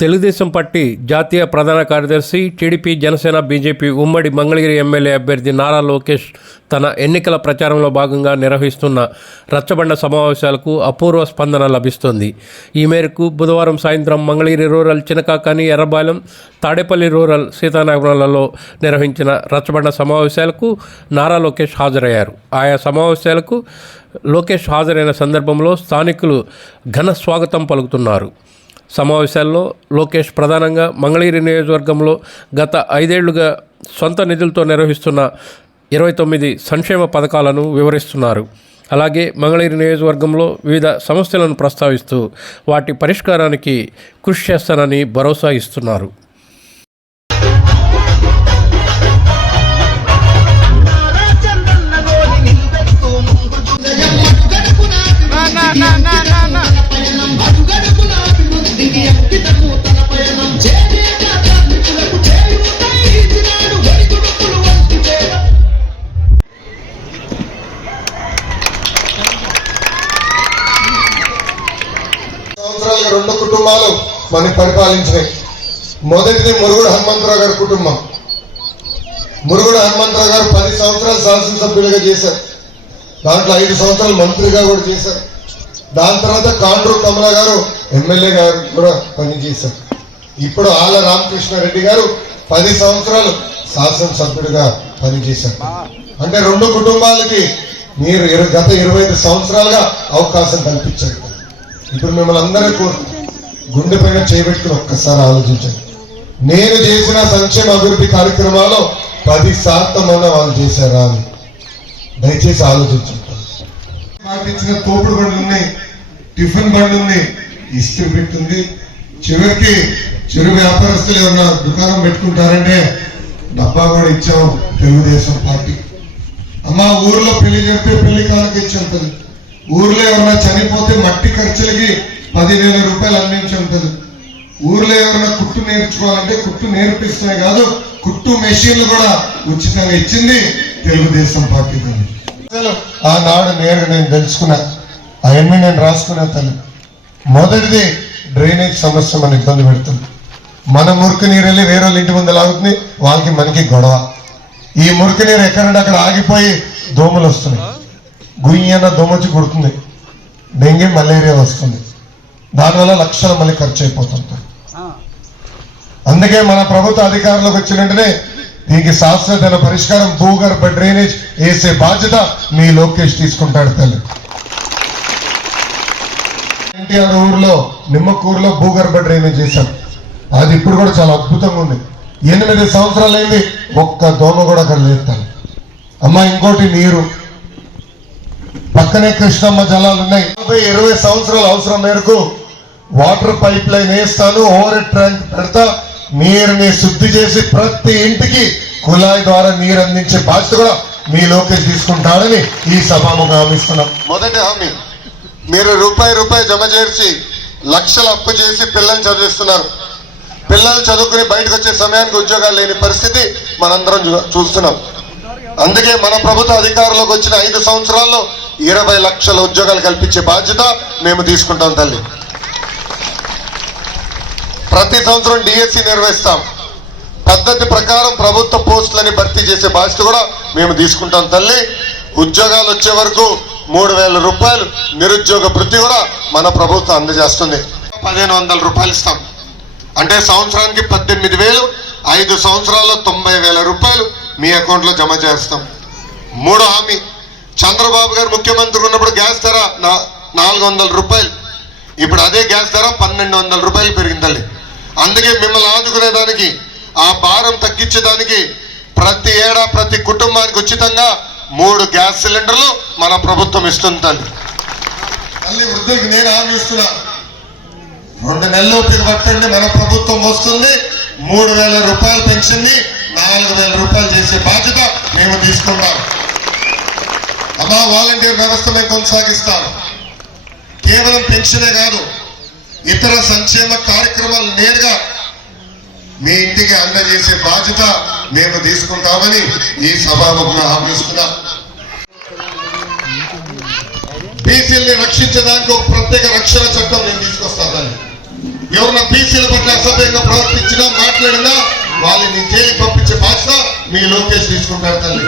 Telugu Desam party జాతీయ ప్రధాన కార్యదర్శి టీడీపీ జనసేన బీజేపీ ఉమ్మడి మంగళగిరి ఎమ్మెల్యే అభ్యర్థి నారా లోకేష్ తన ఎన్నికల ప్రచారంలో భాగంగా నిర్వహిస్తున్న రచ్చబండ సమావేశాలకు అపూర్వ స్పందన లభిస్తోంది. ఈ మేరకు బుధవారం సాయంత్రం మంగళగిరి రూరల్ చినకాకాని ఎర్రబాలెం తాడేపల్లి రూరల్ సీతానగరంలలో నిర్వహించిన రచ్చబండ సమావేశాలకు నారా లోకేష్ హాజరయ్యారు. ఆయా సమావేశాలకు లోకేష్ హాజరైన సందర్భంలో స్థానికులు ఘన స్వాగతం పలుకుతున్నారు. సమావేశాల్లో లోకేష్ ప్రధానంగా మంగళగిరి నియోజకవర్గంలో గత ఐదేళ్ళుగా సొంత నిధులతో నిర్వహిస్తున్న ఇరవై తొమ్మిది సంక్షేమ పథకాలను వివరిస్తున్నారు. అలాగే మంగళగిరి నియోజకవర్గంలో వివిధ సమస్యలను ప్రస్తావిస్తూ వాటి పరిష్కారానికి కృషి చేస్తానని భరోసా ఇస్తున్నారు. సంవత్సరాలుగా రెండు కుటుంబాలు మనకి పరిపాలించినాయి. మొదటిది మురుగుడు హనుమంతరావు గారి కుటుంబం. మురుగుడు హనుమంతరావు గారు పది సంవత్సరాలు శాసనసభ్యులుగా చేశారు. దాంట్లో ఐదు సంవత్సరాలు మంత్రిగా కూడా చేశారు. దాని తర్వాత కాండ్రు కమల గారు ఎమ్మెల్యే గారు కూడా పనిచేశారు. ఇప్పుడు ఆళ్ళ రామకృష్ణారెడ్డి గారు పది సంవత్సరాలు శాసనసభ్యుడిగా పనిచేశారు. అంటే రెండు కుటుంబాలకి మీరు గత ఇరవై ఐదు సంవత్సరాలుగా అవకాశం కల్పించారు. ఇప్పుడు మిమ్మల్ని అందరూ కోరు గుండె పైన చేయబెట్టుకుని ఒక్కసారి ఆలోచించండి. నేను చేసిన సంక్షేమ అభివృద్ధి కార్యక్రమాల్లో పది శాతం అన్న వాళ్ళు చేశారా అని. దయచేసి ఆలోచించండి. పాటించిన తోపుడు బండ్లు ఉన్నాయి టిఫిన్ బండ్లు ఉన్నాయి ఇస్త్రీ పెట్టుంది. చివరికి చిరు వ్యాపారస్తులు ఏమన్నా దుకాణం పెట్టుకుంటారంటే డబ్బా కూడా ఇచ్చాం తెలుగుదేశం పార్టీ. అమ్మా ఊర్లో పెళ్ళి చెప్తే పెళ్ళి కానుక ఇచ్చాం తల్లి ఊర్లో ఏమన్నా చనిపోతే మట్టి ఖర్చులకి పదివేల రూపాయలు అందించి ఉంటుంది. ఊర్లో ఎవరైనా కుట్టు నేర్చుకోవాలంటే కుట్టు నేర్పిస్తే కాదు కుట్టు మెషిన్లు కూడా ఉచితంగా ఇచ్చింది తెలుగుదేశం పార్టీ తల్లి. ఆనాడు నేరుగా నేను తెలుసుకున్నా అవన్నీ నేను రాసుకున్నా తల్లి. మొదటిది డ్రైనేజ్ సమస్య మన ఇబ్బంది పెడుతుంది. మన మురికి నీరు వెళ్ళి వేరే వాళ్ళ ఇంటి ముందు లాగుతుంది వాళ్ళకి మనకి గొడవ. ఈ మురికి నీరు ఎక్కడంటే అక్కడ ఆగిపోయి దోమలు వస్తున్నాయి. గుయ్యన దోమచ్చి కుడుతుంది. డెంగ్యూ మలేరియా వస్తుంది. దానివల్ల లక్షలు మళ్ళీ ఖర్చు అయిపోతుంది అందుకే మన ప్రభుత్వ అధికారంలోకి వచ్చిన వెంటనే దీనికి శాశ్వతమైన పరిష్కారం భూగర్భ డ్రైనేజ్ వేసే బాధ్యత మీ లోకేష్ తీసుకుంటాడు తల్లి. ఎన్టీఆర్ ఊర్లో నిమ్మకూరులో భూగర్భ డ్రైనేజ్ చేశాం అది ఇప్పుడు కూడా చాలా అద్భుతంగా ఉంది. ఎనిమిది సంవత్సరాలు అయింది ఒక్క దోమ కూడా అక్కడ లేదు తల్లి. అమ్మ ఇంకోటి నీరు. పక్కనే కృష్ణమ్మ జలాలు ఉన్నాయి. ఇరవై సంవత్సరాల అవసరం మేరకు వాటర్ పైప్ లైన్ వేస్తాను ఓవర్ హెడ్ ట్యాంక్ పెడతా నీరుని శుద్ధి చేసి ప్రతి ఇంటికి కుళాయి ద్వారా నీరు అందించే బాధ్యత కూడా మీ లోకేష్ తీసుకుంటాడని ఈ సభాముఖం హామీస్తున్నాం మొదటి హామీ. మీరు రూపాయి రూపాయి జమ చేర్చి లక్షలు అప్పు చేసి పిల్లల్ని చదివిస్తున్నారు. పిల్లలు చదువుకుని బయటకు వచ్చే సమయానికి ఉద్యోగాలు లేని పరిస్థితి మనందరం చూ- చూస్తున్నాం. అందుకే మన ప్రభుత్వ అధికారంలోకి వచ్చిన ఐదు సంవత్సరాల్లో ఇరవై లక్షల ఉద్యోగాలు కల్పించే బాధ్యత మేము తీసుకుంటాం తల్లి. ప్రతి సంవత్సరం డిఎస్సి నిర్వహిస్తాం. పద్ధతి ప్రకారం ప్రభుత్వ పోస్టులని భర్తీ చేసే బాధ్యత కూడా మేము తీసుకుంటాం తల్లి. ఉద్యోగాలు వచ్చే వరకు మూడు వేల రూపాయలు నిరుద్యోగ వృత్తి కూడా మన ప్రభుత్వం అందజేస్తుంది. పదిహేను వందల రూపాయలు ఇస్తాం. అంటే సంవత్సరానికి పద్దెనిమిది వేలు ఐదు సంవత్సరాల్లో తొంభై వేల రూపాయలు మీ అకౌంట్లో జమ చేస్తాం. మూడో హామీ చంద్రబాబు గారు ముఖ్యమంత్రి ఉన్నప్పుడు గ్యాస్ ధర నా- నాలుగు వందల రూపాయలు. ఇప్పుడు అదే గ్యాస్ ధర పన్నెండు వందల రూపాయలు పెరిగిందండి అందుకే మిమ్మల్ని ఆదుకునేదానికి ఆ భారం తగ్గించేదానికి ప్రతి ఏడా ప్రతి కుటుంబానికి ఉచితంగా మూడు గ్యాస్ సిలిండర్లు మన ప్రభుత్వం ఇస్తుంది తల్లి మళ్ళీ వృద్ధులకి నేను హామీ ఇస్తున్నా. రెండు నెలలు పట్టండి మన ప్రభుత్వం వస్తుంది. మూడు వేల రూపాయలు పెంచింది నాలుగు వేల రూపాయలు చేసే బాధ్యత మేము తీసుకుంటాం. అమ్మా వాలంటీర్ వ్యవస్థ మేము కొనసాగిస్తాం. కేవలం పెన్షనే కాదు ఇతర సంక్షేమ కార్యక్రమాలు నేరుగా మీ ఇంటికి అందజేసే బాధ్యత మేము తీసుకుంటామని ఈ సభాముఖంగా హామీ బీసీల్ని రక్షించడానికి ఒక ప్రత్యేక రక్షణ చట్టం నేను తీసుకొస్తాను ఎవరన్నా బీసీల పట్ల అసభ్యంగా ప్రవర్తించినా మాట్లాడినా వాళ్ళని జైలు పంపించే బాధ్యత మీ లోకేష్ తీసుకుంటారు తల్లి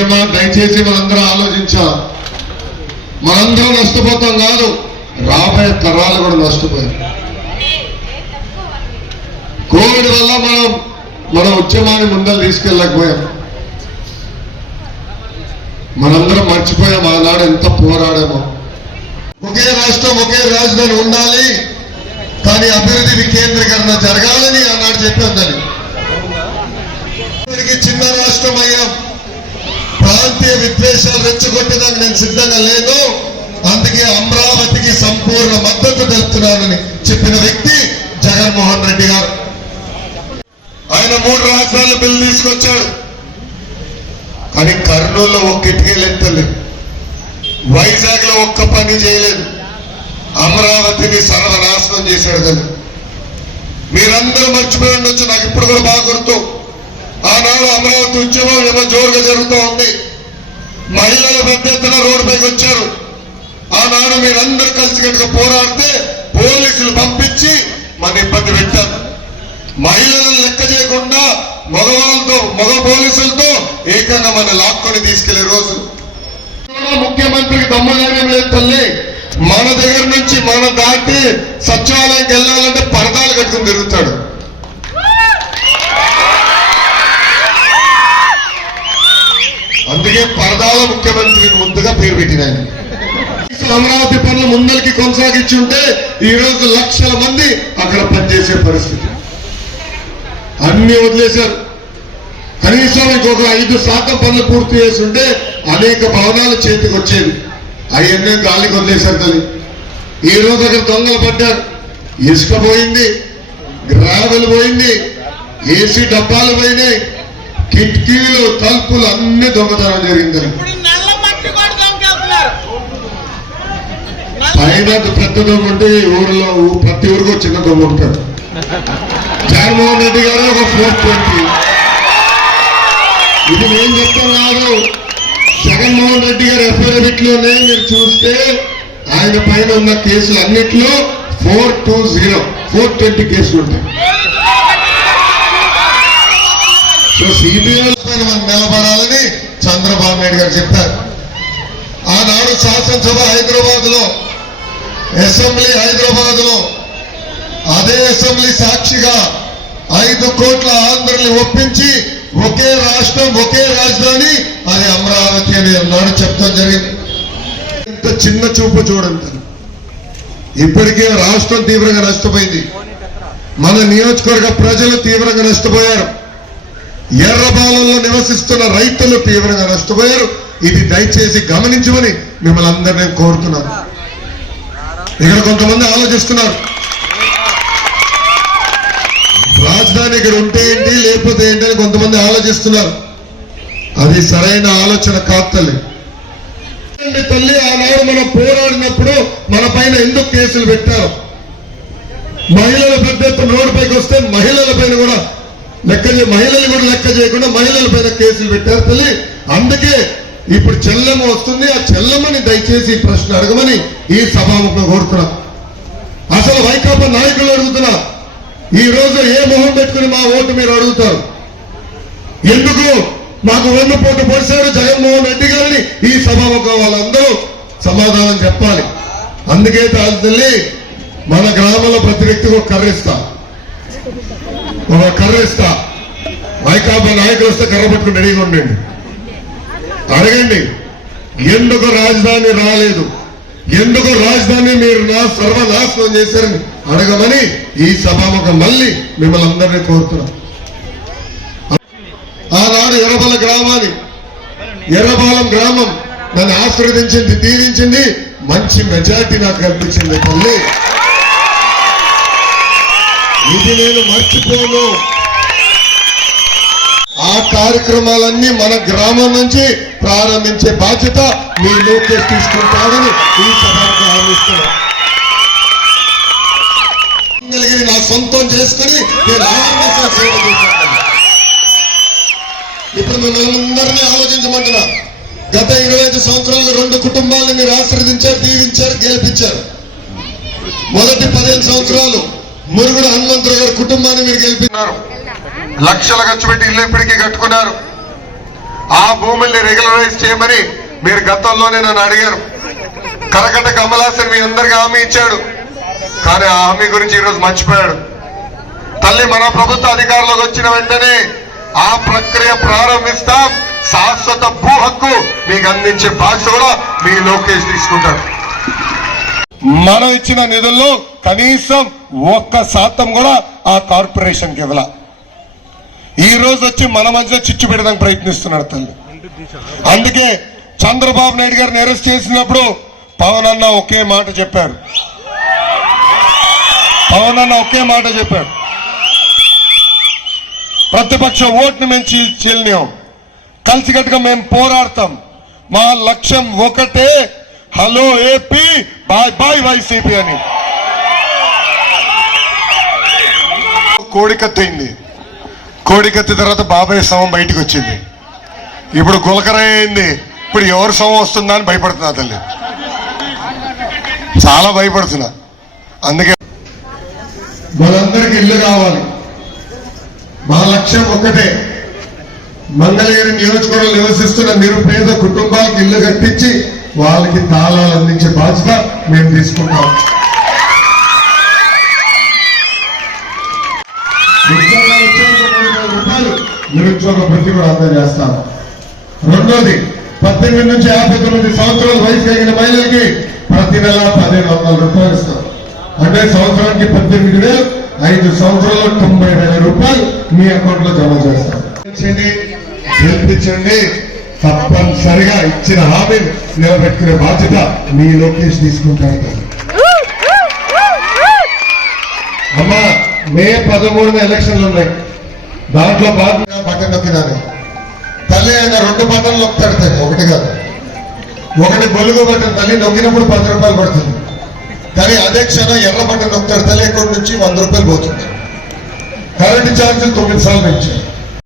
అందుకే దయచేసి మనందరం ఆలోచించాలి. మనందరం నష్టపోతాం కాదు రాబోయే తరాలు కూడా నష్టపోయారు. కోవిడ్ వల్ల మనం మన ఉద్యమాన్ని ముందలు తీసుకెళ్ళకపోయాం. మనందరం మర్చిపోయాం ఆనాడు ఎంత పోరాడామో. ఒకే రాష్ట్రం ఒకే రాజధాని ఉండాలి కానీ అభివృద్ధి వికేంద్రీకరణ జరగాలని ఆనాడు చెప్పిందని ఇప్పటికీ చిన్న రాష్ట్రం అయ్యాం ప్రాంతీయ విద్వేషాలు రెచ్చగొట్టడానికి నేను సిద్ధంగా లేను. అందుకే అమరావతికి సంపూర్ణ మద్దతు తెలుపుతున్నానని చెప్పిన వ్యక్తి జగన్మోహన్ రెడ్డి గారు. ఆయన మూడు రాజధానుల బిల్లు తీసుకొచ్చాడు. కానీ కర్నూలులో ఒక్క ఇటుకే లెక్కలేదు. వైజాగ్లో ఒక్క పని చేయలేదు. అమరావతిని సర్వనాశనం చేశాడు కదా. మీరందరూ మర్చిపోయి ఉండొచ్చు. నాకు ఇప్పుడు కూడా బాగా గుర్తు. ఆనాడు అమరావతి ఉద్యమం ఏమో జోరుగా జరుగుతూ ఉంది. మహిళలు పెద్ద ఎత్తున రోడ్డుపైకి వచ్చారు. ఆనాడు మీరందరూ కలిసి కనుక పోరాడితే పోలీసులు పంపించి మన ఇబ్బంది పెట్టారు. మహిళలను లెక్క చేయకుండా మగవాళ్ళతో మగ పోలీసులతో ఏకంగా మన లాక్కొని తీసుకెళ్ళే రోజు. ముఖ్యమంత్రికి దమ్మగానే లేదు తల్లి. మన దగ్గర నుంచి మన దాటి సచివాలయంకి వెళ్ళాలంటే పరదాలు కట్టుకుని తిరుగుతాడు. అందుకే పరదాల ముఖ్యమంత్రి ముందుగా పేరు పెట్టిన ఆయన. అమరావతి పనులు ముందరికి కొనసాగించి ఉంటే ఈ రోజు లక్షల మంది అక్కడ పనిచేసే పరిస్థితి. అన్ని వదిలేశారు. కనీసం ఇంకొక ఐదు శాతం పనులు పూర్తి చేసి ఉంటే అనేక భవనాలు చేతికి వచ్చేది అవన్నీ గాలికి వదిలేశారు తల్లి. ఈ రోజు అక్కడ దొంగలు పడ్డారు. ఇసుక పోయింది గ్రావెల్ పోయింది ఏసీ డబ్బాలు పోయినాయి. కిటికీలు తలుపులు అన్ని దొంగతనం దొంగకెళ్తున్నారు పైన పెద్ద దొంగ ఉంటే ఊరిలో ప్రతి ఊరికి చిన్న దొంగ ఉంటాడు. జగన్మోహన్ రెడ్డి గారు ఒక ఫోర్ ట్వంటీ ఇది నేను చెప్తాను కాదు. జగన్మోహన్ రెడ్డి గారి అఫిడవిట్లోనే మీరు చూస్తే ఆయన పైన ఉన్న కేసులు అన్నిట్లో four two zero four twenty కేసులు ఉంటాయి. సో పైన మనం నిలబడాలని చంద్రబాబు నాయుడు గారు చెప్పారు. ఆనాడు శాసనసభ హైదరాబాద్లో అసెంబ్లీ హైదరాబాద్లో అదే అసెంబ్లీ సాక్షిగా ఐదు కోట్ల ఆంధ్రుల్ని ఒప్పించి ఒకే రాష్ట్రం ఒకే రాజధాని అది అమరావతి అని అన్నాడు చెప్తాం జరిగింది. ఇంత చిన్న చూపు చూడండి. ఇప్పటికే రాష్ట్రం తీవ్రంగా నష్టపోయింది. మన నియోజకవర్గ ప్రజలు తీవ్రంగా నష్టపోయారు. ఎర్రబాలంలో నివసిస్తున్న రైతులు తీవ్రంగా నష్టపోయారు. ఇది దయచేసి గమనించమని మిమ్మల్ని అందరినీ కోరుతున్నాను. ఇక్కడ కొంతమంది ఆలోచిస్తున్నారు. రాజధాని ఇక్కడ ఉంటే ఏంటి లేకపోతే ఏంటి అని కొంతమంది ఆలోచిస్తున్నారు. అది సరైన ఆలోచన కాదు తల్లి. తల్లి ఆనాడు మనం పోరాడినప్పుడు మన పైన ఎందుకు కేసులు పెట్టారు? మహిళల పెద్ద ఎత్తున వస్తే మహిళల పైన కూడా లెక్క చే మహిళలు కూడా లెక్క చేయకుండా మహిళల పైన కేసులు పెట్టారు తల్లి. అందుకే ఇప్పుడు చెల్లెమ్మ వస్తుంది. ఆ చెల్లెమ్మని దయచేసి ప్రశ్న అడగమని ఈ సభాముఖం కోరుతున్నా. అసలు వైకాపా నాయకులు అడుగుతున్నా. ఈ రోజు ఏ మొహం పెట్టుకుని మా ఓటు మీరు అడుగుతారు? ఎందుకు? మాకు వెన్నుపోటు పొడిచాడు జగన్మోహన్ రెడ్డి గారిని. ఈ సభాముఖం వాళ్ళందరూ సమాధానం చెప్పాలి. అందుకే తల్లి మన గ్రామంలో ప్రతి వ్యక్తికి ఒక కర్రిస్తాం. ఒక కర్ర ఇస్తా వైకాపా నాయకులు వస్తే కర్ర పట్టుకుని రెడీగా ఉండండి. అడగండి ఎందుకు రాజధాని రాలేదు? ఎందుకు రాజధాని మీరు నా సర్వనాశనం చేశారని అడగమని ఈ సభాముఖం మళ్ళీ మిమ్మల్ని అందరినీ కోరుతున్నా. ఆనాడు ఎర్రబల గ్రామాన్ని ఎర్రబాలెం గ్రామం నన్ను ఆశీర్వదించింది దీవించింది మంచి మెజార్టీ నాకు కల్పించింది తల్లి. ఇది నేను మర్చిపోను. ఆ కార్యక్రమాలన్నీ మన గ్రామం నుంచి ప్రారంభించే బాధ్యత మీ లోకేష్ తీసుకుంటారని ఈ సభకు హామీస్తున్నాను నా సొంతం చేసుకుని నేను ఆనందంగా సేవ చేశాను ఇప్పుడు మిమ్మల్ని అందరినీ ఆలోచించమంటున్నా. గత ఇరవై ఐదు సంవత్సరాలు రెండు కుటుంబాలను మీరు ఆశీర్వదించారు దీవించారు గెలిపించారు. మొదటి పదిహేను సంవత్సరాలు మురుగుడు హనుమంతరావు గారి కుటుంబాన్ని మీరు గెలిపినారు. లక్షలు ఖర్చు పెట్టి ఇల్లు ఇప్పటికీ కట్టుకున్నారు. ఆ భూముల్ని రెగ్యులరైజ్ చేయమని మీరు గతంలోనే నన్ను అడిగారు. కరకట కమలాసన్ మీ అందరికీ హామీ ఇచ్చాడు. కానీ ఆ హామీ గురించి ఈరోజు మర్చిపోయాడు. తల్లి మన ప్రభుత్వ అధికారంలోకి వచ్చిన వెంటనే ఆ ప్రక్రియ ప్రారంభిస్తాం. శాశ్వత భూ హక్కు మీకు అందించే బాధ్యత కూడా మీ లోకేష్ తీసుకుంటాడు. మనం ఇచ్చిన నిధుల్లో కనీసం ఒక్క శాతం కూడా ఆ కార్పొరేషన్కి ఇవ్వాల. ఈ రోజు వచ్చి మన మధ్య చిచ్చు పెడదానికి ప్రయత్నిస్తున్నాడు తల్లి. అందుకే చంద్రబాబు నాయుడు గారిని అరెస్ట్ చేసినప్పుడు పవన్ అన్న ఒకే మాట చెప్పారు. పవన్ అన్న ఒకే మాట చెప్పాడు ప్రతిపక్ష ఓటును మేము చెల్లినాం కలిసికట్టుగా మేము పోరాడతాం. మా లక్ష్యం ఒకటే. Hello AP bye bye YCP అని. కోడికత్తయింది కోడికత్తి తర్వాత బాబాయ్ శవం బయటకు వచ్చింది. ఇప్పుడు గులకరాయ అయింది. ఇప్పుడు ఎవరు శవం వస్తుందా అని భయపడుతున్నా తల్లి. చాలా భయపడుతున్నా. అందుకే మనందరికి ఇల్లు కావాలి. మా లక్ష్యం ఒక్కటే. మంగళగిరి నియోజకవర్గంలో నివసిస్తున్న నిరుపేద కుటుంబాలకు ఇల్లు కట్టించి వాళ్ళకి తాళాలు అందించే బాధ్యత మేము తీసుకుంటాం ఉద్యోగాలు వచ్చే మూడు వేల రూపాయలు నిరుద్యోగ భృతి కూడా అందజేస్తాను రెండోది పద్దెనిమిది నుంచి యాభై తొమ్మిది సంవత్సరాల వయసు కలిగిన మహిళలకి ప్రతి నెల పదిహేను వందల రూపాయలు ఇస్తాం. అంటే సంవత్సరానికి పద్దెనిమిది వేలు ఐదు సంవత్సరాలు తొంభై వేల రూపాయలు మీ అకౌంట్లో జమ చేస్తాం. గెలిపించండి తప్పనిసరిగా ఇచ్చిన హామీని నిలబెట్టుకునే బాధ్యత మీ లోకేష్ తీసుకుంటారు అమ్మా మే పదమూడున ఎలక్షన్లు ఉన్నాయి. దాంట్లో భాగంగా బటన్ నొక్కినాను తల్లి ఆయన రెండు బటన్లు నొక్కుతాడు ఒకటి కాదు. ఒకటి బొలుగు బటన్ తల్లి నొక్కినప్పుడు పది రూపాయలు పడుతుంది. కానీ అదే క్షణం ఎర్ర బటన్ నొక్కుతాడు తల్లి ఎక్కడి నుంచి వంద రూపాయలు పోతుంది. కరెంటు ఛార్జీలు తొమ్మిది సార్లు పెంచారు.